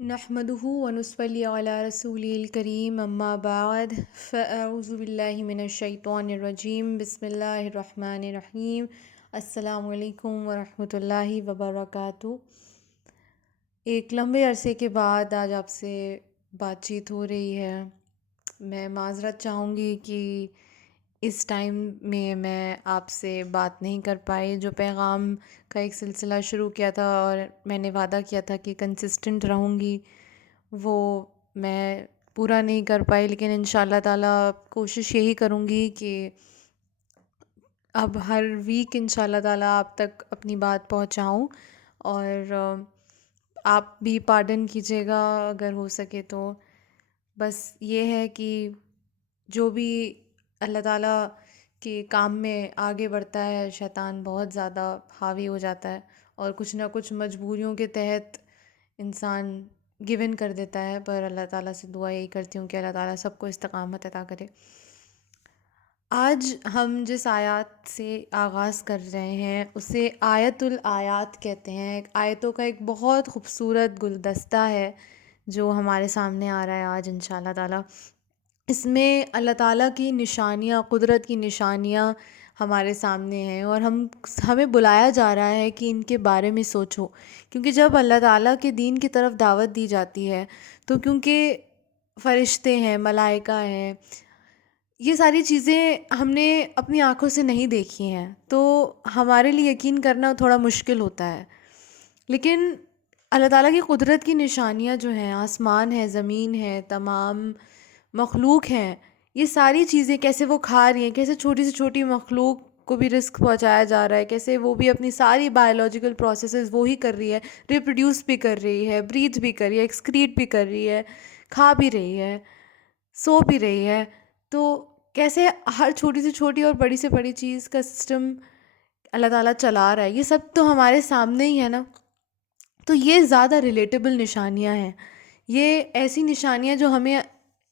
نحمده ونصلي على رسوله الكريم اما بعد فاعوذ باللہ من الشیطان الرجیم بسم اللہ الرحمن الرحیم السلام علیکم ورحمۃ اللہ وبرکاتہ۔ ایک لمبے عرصے کے بعد آج آپ سے بات چیت ہو رہی ہے۔ میں معذرت چاہوں گی کہ اس ٹائم میں آپ سے بات نہیں کر پائی۔ جو پیغام کا ایک سلسلہ شروع کیا تھا اور میں نے وعدہ کیا تھا کہ کنسسٹنٹ رہوں گی، وہ میں پورا نہیں کر پائی، لیکن انشاءاللہ تعالیٰ کوشش یہی کروں گی کہ اب ہر ویک انشاءاللہ تعالیٰ آپ تک اپنی بات پہنچاؤں، اور آپ بھی پارڈن کیجیے گا اگر ہو سکے تو۔ بس یہ ہے کہ جو بھی اللہ تعالیٰ کے کام میں آگے بڑھتا ہے، شیطان بہت زیادہ حاوی ہو جاتا ہے اور کچھ نہ کچھ مجبوریوں کے تحت انسان گیون کر دیتا ہے، پر اللہ تعالیٰ سے دعا یہی کرتی ہوں کہ اللہ تعالیٰ سب کو استقامت عطا کرے۔ آج ہم جس آیات سے آغاز کر رہے ہیں اسے آیت الآیات کہتے ہیں۔ ایک آیتوں کا ایک بہت خوبصورت گلدستہ ہے جو ہمارے سامنے آ رہا ہے آج انشاءاللہ تعالیٰ۔ اس میں اللہ تعالیٰ کی نشانیاں، قدرت کی نشانیاں ہمارے سامنے ہیں، اور ہمیں بلایا جا رہا ہے کہ ان کے بارے میں سوچو، کیونکہ جب اللہ تعالیٰ کے دین کی طرف دعوت دی جاتی ہے تو کیونکہ فرشتے ہیں، ملائکہ ہیں، یہ ساری چیزیں ہم نے اپنی آنکھوں سے نہیں دیکھی ہیں، تو ہمارے لیے یقین کرنا تھوڑا مشکل ہوتا ہے۔ لیکن اللہ تعالیٰ کی قدرت کی نشانیاں جو ہیں، آسمان ہے، زمین ہے، تمام مخلوق ہیں، یہ ساری چیزیں کیسے وہ کھا رہی ہیں، کیسے چھوٹی سے چھوٹی مخلوق کو بھی رزق پہنچایا جا رہا ہے، کیسے وہ بھی اپنی ساری بایولوجیکل پروسیسز وہی کر رہی ہے، ریپروڈیوس بھی کر رہی ہے، بریتھ بھی کر رہی ہے، ایکسکریٹ بھی کر رہی ہے، کھا بھی رہی ہے، سو بھی رہی ہے، تو کیسے ہر چھوٹی سے چھوٹی اور بڑی سے بڑی چیز کا سسٹم اللہ تعالیٰ چلا رہا ہے، یہ سب تو ہمارے سامنے ہی ہے نا۔ تو یہ زیادہ ریلیٹیبل نشانیاں ہیں، یہ ایسی نشانیاں جو ہمیں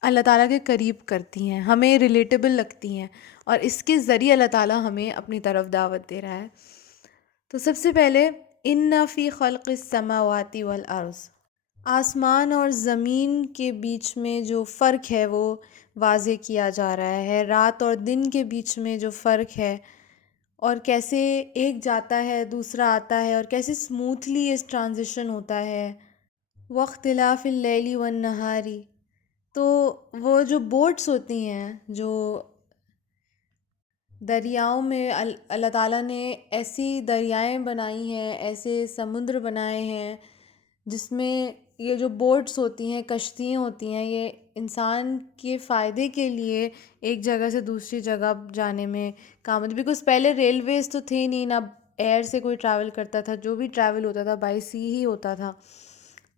اللہ تعالیٰ کے قریب کرتی ہیں، ہمیں ریلیٹیبل لگتی ہیں، اور اس کے ذریعے اللہ تعالیٰ ہمیں اپنی طرف دعوت دے رہا ہے۔ تو سب سے پہلے ان فی خلق السماوات والارض، آسمان اور زمین کے بیچ میں جو فرق ہے وہ واضح کیا جا رہا ہے، رات اور دن کے بیچ میں جو فرق ہے، اور کیسے ایک جاتا ہے دوسرا آتا ہے، اور کیسے اسموتھلی یہ ٹرانزیشن ہوتا ہے۔ واختلاف اللیل والنہار، تو وہ جو بوٹس ہوتی ہیں، جو دریاؤں میں اللہ تعالیٰ نے ایسی دریائیں بنائی ہیں، ایسے سمندر بنائے ہیں جس میں یہ جو بوٹس ہوتی ہیں، کشتیاں ہوتی ہیں، یہ انسان کے فائدے کے لیے ایک جگہ سے دوسری جگہ جانے میں کام آتی، بیکاز پہلے ریلویز تو تھے نہیں، نہ ایئر سے کوئی ٹریول کرتا تھا، جو بھی ٹریول ہوتا تھا بائی سی ہی ہوتا تھا۔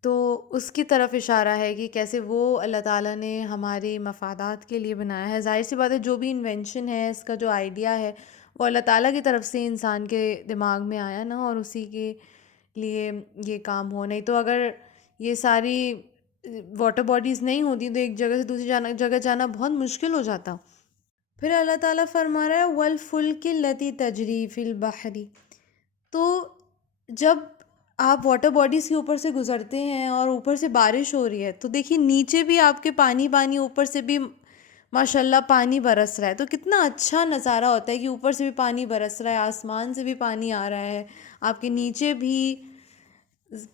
تو اس کی طرف اشارہ ہے کہ کیسے وہ اللہ تعالیٰ نے ہمارے مفادات کے لیے بنایا ہے۔ ظاہر سی بات ہے جو بھی انوینشن ہے، اس کا جو آئیڈیا ہے، وہ اللہ تعالیٰ کی طرف سے انسان کے دماغ میں آیا نا، اور اسی کے لیے یہ کام ہو۔ نہیں تو اگر یہ ساری واٹر باڈیز نہیں ہوتی تو ایک جگہ سے دوسری جگہ جانا بہت مشکل ہو جاتا۔ پھر اللہ تعالیٰ فرما رہا ہے وَالْفُلْكِ الَّتِي تَجْرِي فِي الْبَحْرِ، تو جب آپ واٹر باڈیز کے اوپر سے گزرتے ہیں اور اوپر سے بارش ہو رہی ہے تو دیکھیے نیچے بھی آپ کے پانی پانی، اوپر سے بھی ماشاءاللہ پانی برس رہا ہے، تو کتنا اچھا نظارہ ہوتا ہے کہ اوپر سے بھی پانی برس رہا ہے، آسمان سے بھی پانی آ رہا ہے، آپ کے نیچے بھی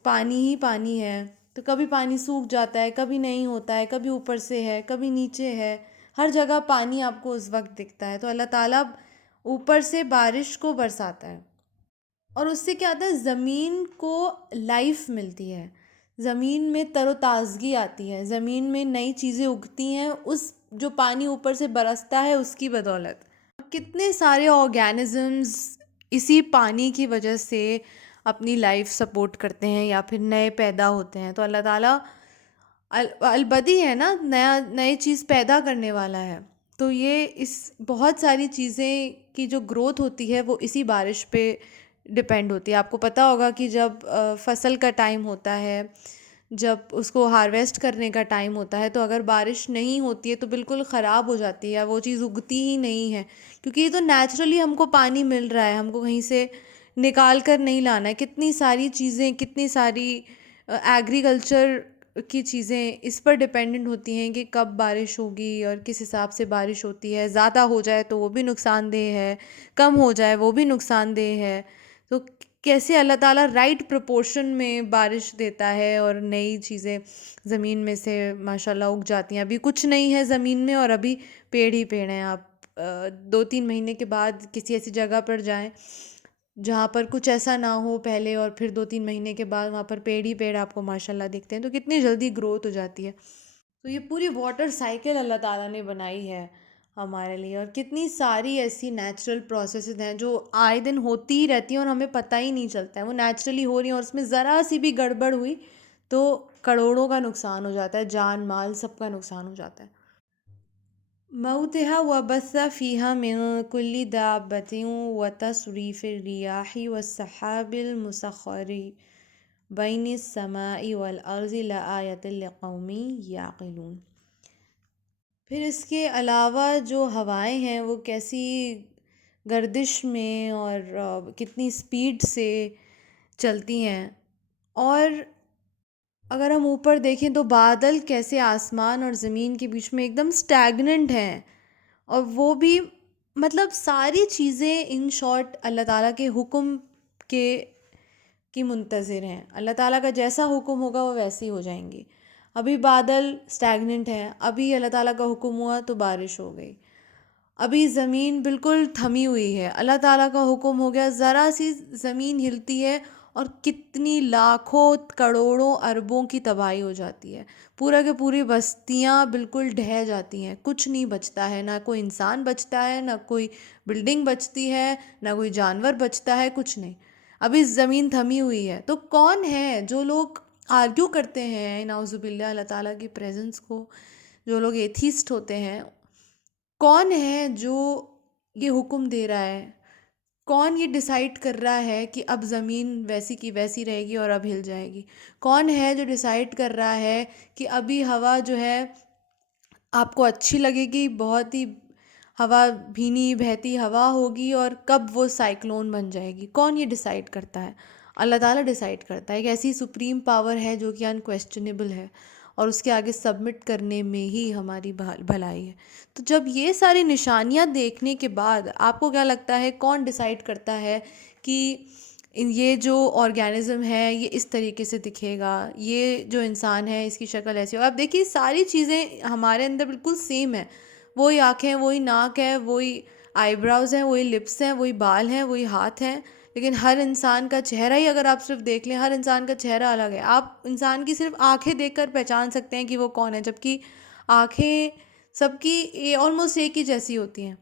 پانی ہی پانی ہے۔ تو کبھی پانی سوکھ جاتا ہے، کبھی نہیں ہوتا ہے، کبھی اوپر سے ہے، کبھی نیچے ہے، ہر جگہ پانی آپ کو اس وقت دکھتا ہے۔ تو اللہ تعالیٰ اوپر سے بارش کو برساتا ہے، اور اس سے کیا ہوتا ہے، زمین کو لائف ملتی ہے، زمین میں تر و تازگی آتی ہے، زمین میں نئی چیزیں اگتی ہیں، اس جو پانی اوپر سے برستا ہے اس کی بدولت۔ کتنے سارے آرگینزمز اسی پانی کی وجہ سے اپنی لائف سپورٹ کرتے ہیں یا پھر نئے پیدا ہوتے ہیں۔ تو اللہ تعالیٰ البدی ہے نا، نئی چیز پیدا کرنے والا ہے، تو یہ اس بہت ساری چیزیں کی جو گروتھ ہوتی ہے وہ اسی بارش پہ ڈپینڈ ہوتی ہے۔ آپ کو پتہ ہوگا کہ جب فصل کا ٹائم ہوتا ہے، جب اس کو ہارویسٹ کرنے کا ٹائم ہوتا ہے، تو اگر بارش نہیں ہوتی ہے تو بالکل خراب ہو جاتی ہے، وہ چیز اگتی ہی نہیں ہے، کیونکہ یہ تو نیچرلی ہم کو پانی مل رہا ہے، ہم کو کہیں سے نکال کر نہیں لانا ہے۔ کتنی ساری چیزیں، کتنی ساری ایگریکلچر کی چیزیں اس پر ڈپینڈنٹ ہوتی ہیں کہ کب بارش ہوگی اور کس حساب سے بارش ہوتی ہے. زیادہ ہو جائے تو وہ بھی نقصان دہ ہے، کم ہو جائے وہ بھی نقصان دہ ہے. تو کیسے اللہ تعالیٰ رائٹ پروپورشن میں بارش دیتا ہے اور نئی چیزیں زمین میں سے ماشاء اللہ اگ جاتی ہیں. ابھی کچھ نہیں ہے زمین میں اور ابھی پیڑ ہی پیڑ ہیں. آپ 2-3 مہینے کے بعد کسی ایسی جگہ پر جائیں جہاں پر کچھ ایسا نہ ہو پہلے، اور پھر 2-3 مہینے کے بعد وہاں پر پیڑ ہی پیڑ آپ کو ماشاء اللہ دکھتے ہیں. تو کتنی جلدی گروتھ ہو جاتی ہے. تو یہ پوری واٹر سائیکل اللہ تعالیٰ نے بنائی ہے ہمارے لیے، اور کتنی ساری ایسی نیچرل پروسیسز ہیں جو آئے دن ہوتی ہی رہتی ہیں اور ہمیں پتہ ہی نہیں چلتا ہے. وہ نیچرلی ہو رہی ہیں اور اس میں ذرا سی بھی گڑبڑ ہوئی تو کروڑوں کا نقصان ہو جاتا ہے، جان مال سب کا نقصان ہو جاتا ہے. موتها وبث فيها من كل دابة وتصريف الرياح والسحاب المسخر بين السماء والأرض لآية لقوم يعقلون. پھر اس کے علاوہ جو ہوائیں ہیں وہ کیسی گردش میں اور کتنی سپیڈ سے چلتی ہیں، اور اگر ہم اوپر دیکھیں تو بادل کیسے آسمان اور زمین کے بیچ میں ایک دم اسٹیگننٹ ہیں، اور وہ بھی مطلب ساری چیزیں ان شارٹ اللہ تعالیٰ کے حکم کے کی منتظر ہیں. اللہ تعالیٰ کا جیسا حکم ہوگا وہ ویسی ہو جائیں گی. ابھی بادل اسٹیگننٹ ہیں، ابھی اللہ تعالیٰ کا حکم ہوا تو بارش ہو گئی. ابھی زمین بالکل تھمی ہوئی ہے، اللہ تعالیٰ کا حکم ہو گیا ذرا سی زمین ہلتی ہے اور کتنی لاکھوں کروڑوں اربوں کی تباہی ہو جاتی ہے. پورا کے پوری بستیاں بالکل ڈھہ جاتی ہیں، کچھ نہیں بچتا ہے، نہ کوئی انسان بچتا ہے، نہ کوئی بلڈنگ بچتی ہے، نہ کوئی جانور بچتا ہے، کچھ نہیں. ابھی زمین تھمی ہوئی ہے. تو کون ہے جو لوگ آرگیو کرتے ہیں نعوذ باللہ اللہ تعالیٰ کی پریزنس کو، جو لوگ ایتھیسٹ ہوتے ہیں، کون ہے جو یہ حکم دے رہا ہے؟ کون یہ ڈیسائیڈ کر رہا ہے کہ اب زمین ویسی کی ویسی رہے گی اور اب ہل جائے گی؟ کون ہے جو ڈیسائیڈ کر رہا ہے کہ ابھی ہوا جو ہے آپ کو اچھی لگے گی، بہت ہی ہوا بھینی بہتی ہوا ہوگی، اور کب وہ سائیکلون بن جائے گی؟ کون یہ ڈیسائیڈ کرتا ہے؟ اللہ تعالیٰ ڈیسائیڈ کرتا ہے. ایک ایسی سپریم پاور ہے جو کہ انکویسچنیبل ہے، اور اس کے آگے سبمٹ کرنے میں ہی ہماری بھلائی ہے. تو جب یہ ساری نشانیاں دیکھنے کے بعد آپ کو کیا لگتا ہے کون ڈیسائیڈ کرتا ہے کہ یہ جو آرگینزم ہے یہ اس طریقے سے دکھے گا، یہ جو انسان ہے اس کی شکل ایسی ہوگا؟ اب دیکھیے ساری چیزیں ہمارے اندر بالکل سیم ہیں. وہی آنکھیں، وہی ناک ہے، وہی آئی براؤز ہیں، وہی لپس ہیں، وہی بال ہیں، وہی ہاتھ ہیں. لیکن ہر انسان کا چہرہ ہی اگر آپ صرف دیکھ لیں، ہر انسان کا چہرہ الگ ہے. آپ انسان کی صرف آنکھیں دیکھ کر پہچان سکتے ہیں کہ وہ کون ہے، جبکہ آنکھیں سب کی آلموسٹ ایک ہی جیسی ہوتی ہیں.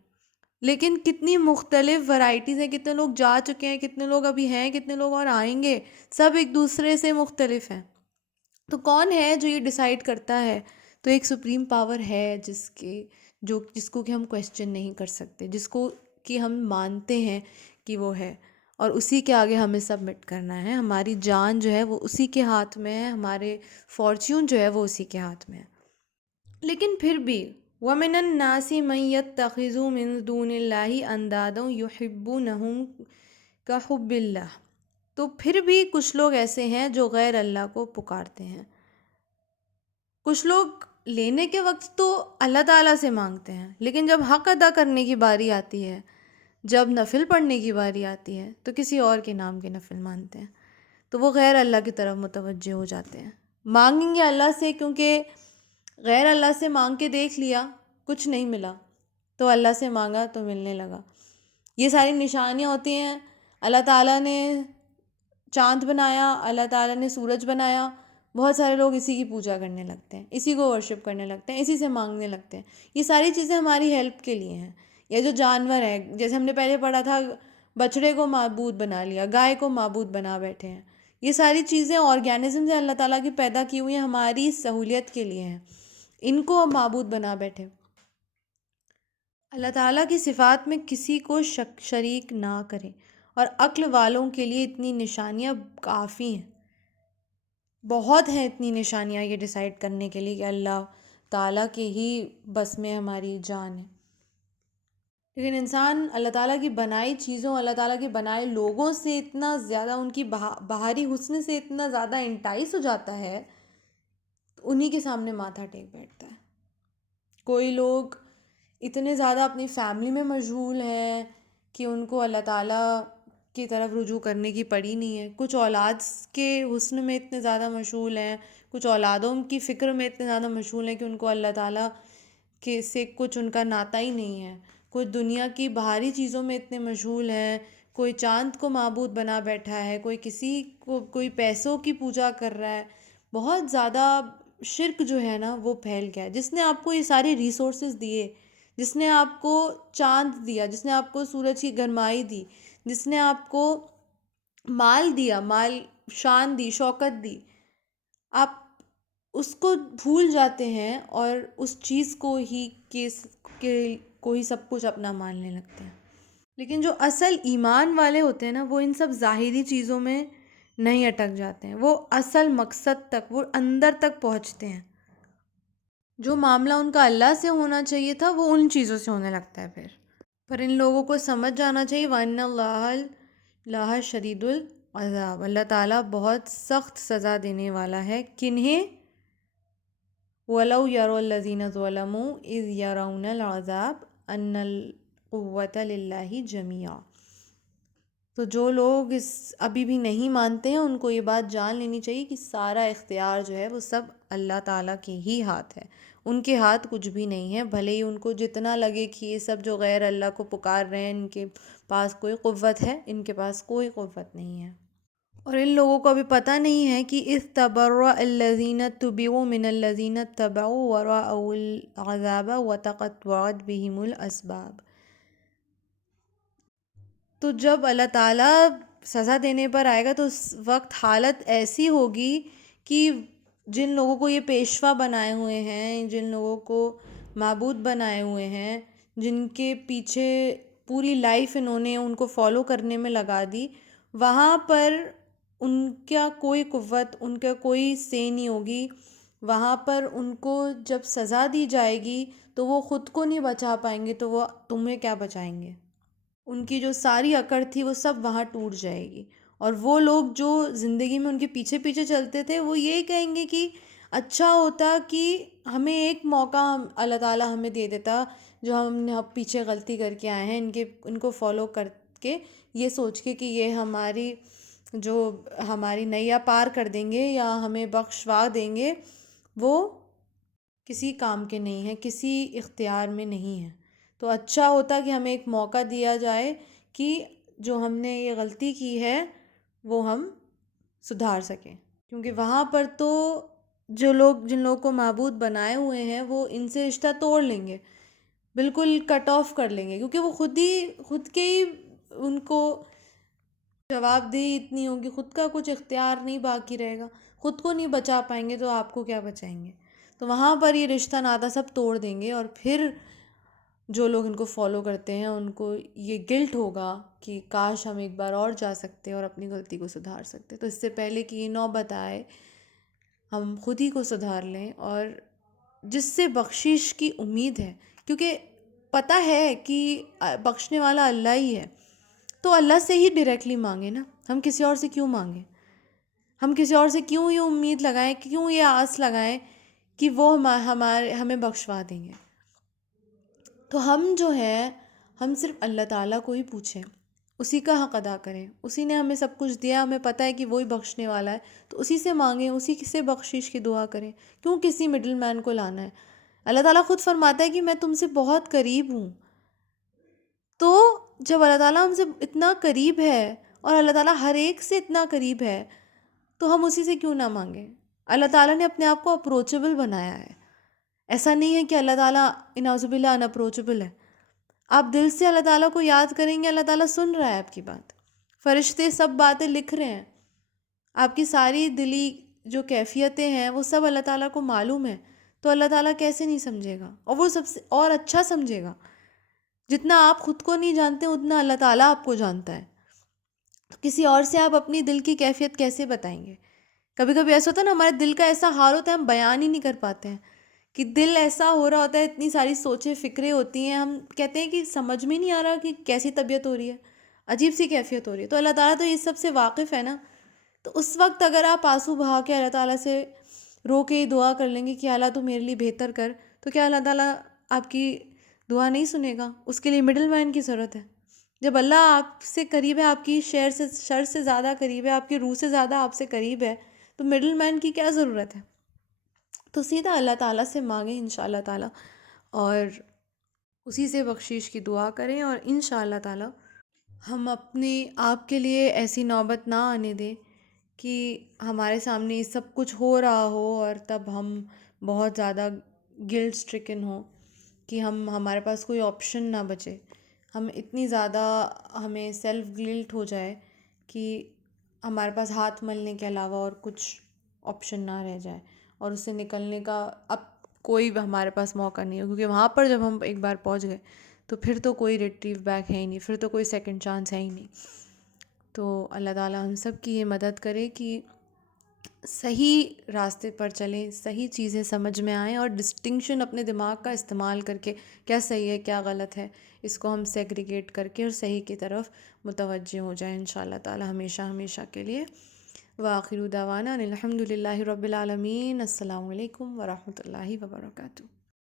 لیکن کتنی مختلف ورائٹیز ہیں، کتنے لوگ جا چکے ہیں، کتنے لوگ ابھی ہیں، کتنے لوگ اور آئیں گے، سب ایک دوسرے سے مختلف ہیں. تو کون ہے جو یہ ڈیسائیڈ کرتا ہے؟ تو ایک سپریم پاور ہے جس کو کہ ہم کویسچن نہیں کر سکتے، جس کو کہ ہم مانتے ہیں کہ وہ ہے، اور اسی کے آگے ہمیں سبمٹ کرنا ہے. ہماری جان جو ہے وہ اسی کے ہاتھ میں ہے، ہمارے فارچیون جو ہے وہ اسی کے ہاتھ میں ہے. لیکن پھر بھی وَمِنَ النَّاسِ مَن يَتَّخِذُ مِن دُونِ اللَّهِ أَندَادًا يُحِبُّونَهُم كَحُبِّ اللَّهِ. تو پھر بھی کچھ لوگ ایسے ہیں جو غیر اللہ کو پکارتے ہیں. کچھ لوگ لینے کے وقت تو اللہ تعالیٰ سے مانگتے ہیں، لیکن جب حق ادا کرنے کی باری آتی ہے، جب نفل پڑھنے کی باری آتی ہے، تو کسی اور کے نام کے نفل مانتے ہیں. تو وہ غیر اللہ کی طرف متوجہ ہو جاتے ہیں. مانگیں گے اللہ سے، کیونکہ غیر اللہ سے مانگ کے دیکھ لیا کچھ نہیں ملا، تو اللہ سے مانگا تو ملنے لگا. یہ ساری نشانیاں ہوتی ہیں. اللہ تعالیٰ نے چاند بنایا، اللہ تعالیٰ نے سورج بنایا، بہت سارے لوگ اسی کی پوجا کرنے لگتے ہیں، اسی کو ورشپ کرنے لگتے ہیں، اسی سے مانگنے لگتے ہیں. یہ ساری چیزیں ہماری ہیلپ کے لیے ہیں. یہ جو جانور ہیں، جیسے ہم نے پہلے پڑھا تھا، بچڑے کو معبود بنا لیا، گائے کو معبود بنا بیٹھے ہیں. یہ ساری چیزیں آرگینزم سے اللہ تعالیٰ کی پیدا کی ہوئی ہیں، ہماری سہولیت کے لیے ہیں. ان کو ہم معبود بنا بیٹھے. اللہ تعالیٰ کی صفات میں کسی کو شریک نہ کریں، اور عقل والوں کے لیے اتنی نشانیاں کافی ہیں. بہت ہیں اتنی نشانیاں یہ ڈیسائیڈ کرنے کے لیے کہ اللہ تعالیٰ کے ہی بس میں ہماری جان ہے. لیکن انسان اللہ تعالیٰ کی بنائی چیزوں، اللہ تعالیٰ کے بنائے لوگوں سے اتنا زیادہ، ان کی باہری حسن سے اتنا زیادہ انٹائس ہو جاتا ہے انہی کے سامنے ماتھا ٹیک بیٹھتا ہے۔ کوئی لوگ اتنے زیادہ اپنی فیملی میں مشغول ہیں کہ ان کو اللہ تعالیٰ کی طرف رجوع کرنے کی پڑی نہیں ہے، کچھ اولاد کے حسن میں اتنے زیادہ مشغول ہیں، کچھ اولادوں کی فکر میں اتنے زیادہ مشغول ہیں کہ ان کو اللہ تعالیٰ کے سے کچھ ان کا ناتا ہی نہیں ہے، کوئی دنیا کی باہری چیزوں میں اتنے مشغول ہیں، کوئی چاند کو معبود بنا بیٹھا ہے، کوئی کسی کو کوئی پیسوں کی پوجا کر رہا ہے۔ بہت زیادہ شرک جو ہے نا وہ پھیل گیا ہے۔ جس نے آپ کو یہ سارے ریسورسز دیے، جس نے آپ کو چاند دیا، جس نے آپ کو سورج کی گرمائی دی، جس نے آپ کو مال دیا، مال شان دی، شوکت دی، آپ اس کو بھول جاتے ہیں اور اس چیز کو ہی کو ہی سب کچھ اپنا ماننے لگتے ہیں۔ لیکن جو اصل ایمان والے ہوتے ہیں نا وہ ان سب ظاہری چیزوں میں نہیں اٹک جاتے ہیں، وہ اصل مقصد تک، وہ اندر تک پہنچتے ہیں۔ جو معاملہ ان کا اللہ سے ہونا چاہیے تھا وہ ان چیزوں سے ہونے لگتا ہے پھر۔ پر ان لوگوں کو سمجھ جانا چاہیے وَإِنَّ اللَّهَ لَهَ شَدِيدُ الْعَذَابِ، اللہ تعالیٰ بہت سخت سزا دینے والا ہے۔ کنہیں؟ وَلَوْ يَرَوْا الَّذِينَ ظَلَمُوا إِذْ يَرَوْنَ الْعَذَابَ أَنَّ الْقُوَّةَ لِلَّهِ جَمِيعًا۔ تو جو لوگ ابھی بھی نہیں مانتے ہیں ان کو یہ بات جان لینی چاہیے کہ سارا اختیار جو ہے وہ سب اللہ تعالیٰ کے ہی ہاتھ ہے، ان کے ہاتھ کچھ بھی نہیں ہے۔ بھلے ہی ان کو جتنا لگے کہ یہ سب جو غیر اللہ کو پکار رہے ہیں ان کے پاس کوئی قوت ہے، ان کے پاس کوئی قوت نہیں ہے۔ اور ان لوگوں کو ابھی پتہ نہیں ہے کہ اِذ تَبَرَّأَ الَّذِينَ اتُّبِعُوا مِنَ الَّذِينَ اتَّبَعُوا وَرَأَوُا الْعَذَابَ وَتَقَطَّعَتْ بِهِمُ الْأَسْبَابُ۔ تو جب اللہ تعالیٰ سزا دینے پر آئے گا تو اس وقت حالت ایسی ہوگی کہ جن لوگوں کو یہ پیشوا بنائے ہوئے ہیں، جن لوگوں کو معبود بنائے ہوئے ہیں، جن کے پیچھے پوری لائف انہوں نے ان کو فالو کرنے میں لگا دی، وہاں پر ان کا کوئی قوت، ان کا کوئی سے نہیں ہوگی۔ وہاں پر ان کو جب سزا دی جائے گی تو وہ خود کو نہیں بچا پائیں گے تو وہ تمہیں کیا بچائیں گے؟ ان کی جو ساری اکڑ تھی وہ سب وہاں ٹوٹ جائے گی۔ اور وہ لوگ جو زندگی میں ان کے پیچھے پیچھے چلتے تھے وہ یہ کہیں گے کہ اچھا ہوتا کہ ہمیں ایک موقع اللہ تعالیٰ ہمیں دے دیتا، جو ہم نے پیچھے غلطی کر کے آئے ہیں ان کو فالو کر کے، یہ سوچ کے کہ یہ ہماری نیا پار کر دیں گے یا ہمیں بخشوا دیں گے، وہ کسی کام کے نہیں ہیں، کسی اختیار میں نہیں ہیں۔ تو اچھا ہوتا کہ ہمیں ایک موقع دیا جائے کہ جو ہم نے یہ غلطی کی ہے وہ ہم سدھار سکیں، کیونکہ وہاں پر تو جن لوگوں کو معبود بنائے ہوئے ہیں وہ ان سے رشتہ توڑ لیں گے، بالکل کٹ آف کر لیں گے، کیونکہ وہ خود کے ہی ان کو جواب دہی اتنی ہوگی، خود کا کچھ اختیار نہیں باقی رہے گا، خود کو نہیں بچا پائیں گے تو آپ کو کیا بچائیں گے؟ تو وہاں پر یہ رشتہ ناتا سب توڑ دیں گے، اور پھر جو لوگ ان کو فالو کرتے ہیں ان کو یہ گلٹ ہوگا کہ کاش ہم ایک بار اور جا سکتے اور اپنی غلطی کو سدھار سکتے۔ تو اس سے پہلے کہ یہ نوبت آئے ہم خود ہی کو سدھار لیں، اور جس سے بخشش کی امید ہے، کیونکہ پتہ ہے کہ بخشنے والا اللہ ہی ہے، تو اللہ سے ہی ڈائریکٹلی مانگیں نا، ہم کسی اور سے کیوں مانگیں؟ ہم کسی اور سے کیوں یہ امید لگائیں، کیوں یہ آس لگائیں کہ وہ ہمیں بخشوا دیں گے؟ تو ہم جو ہیں ہم صرف اللہ تعالیٰ کو ہی پوچھیں، اسی کا حق ادا کریں، اسی نے ہمیں سب کچھ دیا، ہمیں پتہ ہے کہ وہی بخشنے والا ہے، تو اسی سے مانگیں، اسی سے بخشش کی دعا کریں، کیوں کسی مڈل مین کو لانا ہے؟ اللہ تعالیٰ خود فرماتا ہے کہ میں تم سے بہت قریب ہوں۔ تو جب اللہ تعالیٰ ہم سے اتنا قریب ہے اور اللہ تعالیٰ ہر ایک سے اتنا قریب ہے تو ہم اسی سے کیوں نہ مانگیں؟ اللہ تعالیٰ نے اپنے آپ کو اپروچیبل بنایا ہے، ایسا نہیں ہے کہ اللہ تعالیٰ نعوذ باللہ ان اپروچیبل ہے۔ آپ دل سے اللہ تعالیٰ کو یاد کریں گے، اللہ تعالیٰ سن رہا ہے آپ کی بات، فرشتے سب باتیں لکھ رہے ہیں، آپ کی ساری دلی جو کیفیتیں ہیں وہ سب اللہ تعالیٰ کو معلوم ہے، تو اللہ تعالیٰ کیسے نہیں سمجھے گا؟ اور وہ سب سے اور اچھا سمجھے گا۔ جتنا آپ خود کو نہیں جانتے اتنا اللہ تعالیٰ آپ کو جانتا ہے، تو کسی اور سے آپ اپنی دل کی کیفیت کیسے بتائیں گے؟ کبھی کبھی ایسا ہوتا ہے نا، ہمارے دل کا ایسا حال ہوتا ہے ہم بیان ہی نہیں کر پاتے ہیں، کہ دل ایسا ہو رہا ہوتا ہے، اتنی ساری سوچیں فکریں ہوتی ہیں، ہم کہتے ہیں کہ سمجھ میں نہیں آ رہا کہ کیسی طبیعت ہو رہی ہے، عجیب سی کیفیت ہو رہی ہے، تو اللہ تعالیٰ تو یہ سب سے واقف ہے نا۔ تو اس وقت اگر آپ آنسو بہا کے اللہ تعالیٰ سے رو کے ہی دعا کر لیں گے کہ اللہ تو میرے لیے بہتر کر، تو کیا اللہ تعالیٰ آپ کی دعا نہیں سنے گا؟ اس کے لیے مڈل مین کی ضرورت ہے۔ جب اللہ آپ سے قریب ہے، آپ کی شر سے زیادہ قریب ہے، آپ کی روح سے زیادہ آپ سے قریب ہے، تو مڈل مین کی کیا ضرورت ہے؟ تو سیدھا اللہ تعالیٰ سے مانگیں انشاءاللہ تعالیٰ، اور اسی سے بخشش کی دعا کریں، اور انشاءاللہ تعالیٰ ہم اپنے آپ کے لیے ایسی نوبت نہ آنے دیں کہ ہمارے سامنے یہ سب کچھ ہو رہا ہو اور تب ہم بہت زیادہ گلٹ اسٹرکن ہوں کہ ہمارے پاس کوئی آپشن نہ بچے، ہم اتنی زیادہ ہمیں سیلف گلٹ ہو جائے کہ ہمارے پاس ہاتھ ملنے کے علاوہ اور کچھ آپشن نہ رہ جائے، اور اس سے نکلنے کا اب کوئی بھی ہمارے پاس موقع نہیں ہے، کیونکہ وہاں پر جب ہم ایک بار پہنچ گئے تو پھر تو کوئی ریٹریو بیک ہے ہی نہیں، پھر تو کوئی سیکنڈ چانس ہے ہی نہیں۔ تو اللہ تعالیٰ ہم سب کی یہ مدد کرے کہ صحیح راستے پر چلیں، صحیح چیزیں سمجھ میں آئیں، اور ڈسٹنکشن اپنے دماغ کا استعمال کر کے کیا صحیح ہے کیا غلط ہے اس کو ہم سیگریگیٹ کر کے اور صحیح کی طرف متوجہ ہو جائیں انشاءاللہ تعالیٰ ہمیشہ ہمیشہ کے لیے۔ وآخر دعوانا ان الحمد للہ رب العالمین۔ السلام علیکم ورحمۃ اللہ وبرکاتہ۔